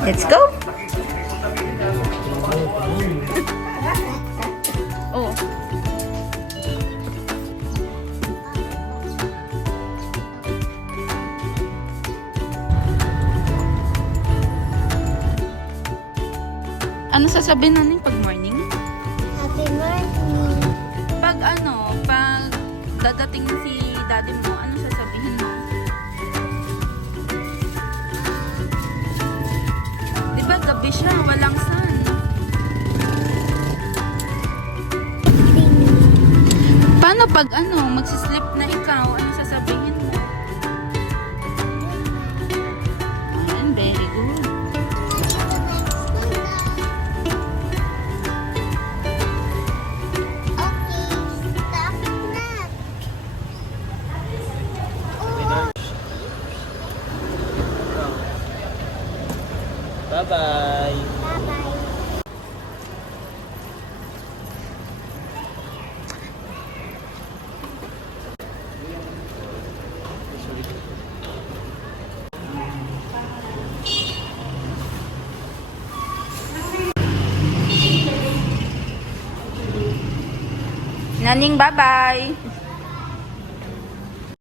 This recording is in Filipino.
Let's go. Oh. Ano sasabihin natin pag morning? Happy morning. Pag dadating si daddy mo, ano sasabihin mo? Diba gabi siya, walang sun. Paano pag magsislip na ikaw, ano sasabihin mo? Ayan, very good. Bye-bye. Bye-bye. Naning, bye-bye.